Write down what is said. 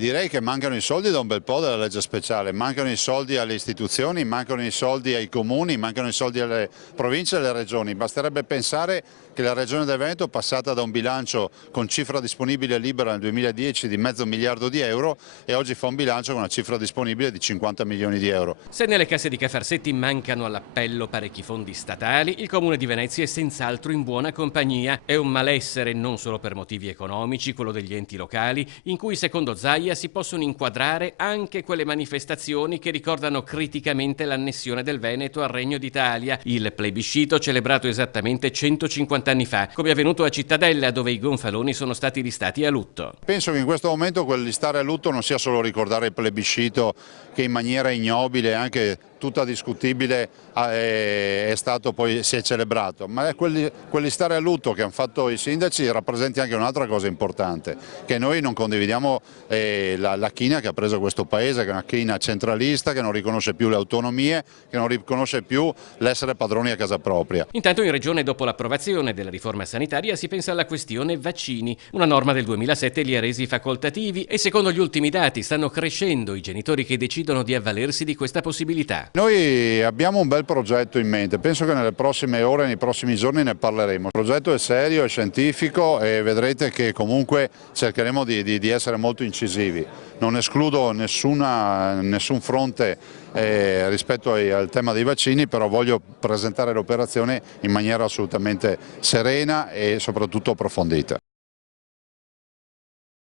Direi che mancano i soldi da un bel po' della legge speciale, mancano i soldi alle istituzioni, mancano i soldi ai comuni, mancano i soldi alle province e alle regioni. Basterebbe pensare che la regione del Veneto, passata da un bilancio con cifra disponibile libera nel 2010 di mezzo miliardo di euro, e oggi fa un bilancio con una cifra disponibile di 50 milioni di euro. Se nelle casse di Cafarsetti mancano all'appello parecchi fondi statali, il Comune di Venezia è senz'altro in buona compagnia. È un malessere non solo per motivi economici, quello degli enti locali, in cui secondo Zaia si possono inquadrare anche quelle manifestazioni che ricordano criticamente l'annessione del Veneto al Regno d'Italia, il plebiscito celebrato esattamente 150 anni fa, come è avvenuto a Cittadella, dove i gonfaloni sono stati listati a lutto. Penso che in questo momento quel listare a lutto non sia solo ricordare il plebiscito che in maniera ignobile, anche tutta discutibile, si è celebrato, ma è quel listare a lutto che hanno fatto i sindaci rappresenta anche un'altra cosa importante, che noi non condividiamo la china che ha preso questo paese, che è una china centralista, che non riconosce più le autonomie, che non riconosce più l'essere padroni a casa propria. Intanto in Regione, dopo l'approvazione della riforma sanitaria, si pensa alla questione vaccini. Una norma del 2007 li ha resi facoltativi e secondo gli ultimi dati stanno crescendo i genitori che decidono di avvalersi di questa possibilità. Noi abbiamo un bel progetto in mente, penso che nelle prossime ore, nei prossimi giorni ne parleremo. Il progetto è serio, è scientifico e vedrete che comunque cercheremo di essere molto incisivi. Non escludo nessun fronte rispetto al tema dei vaccini, però voglio presentare l'operazione in maniera assolutamente serena e soprattutto approfondita.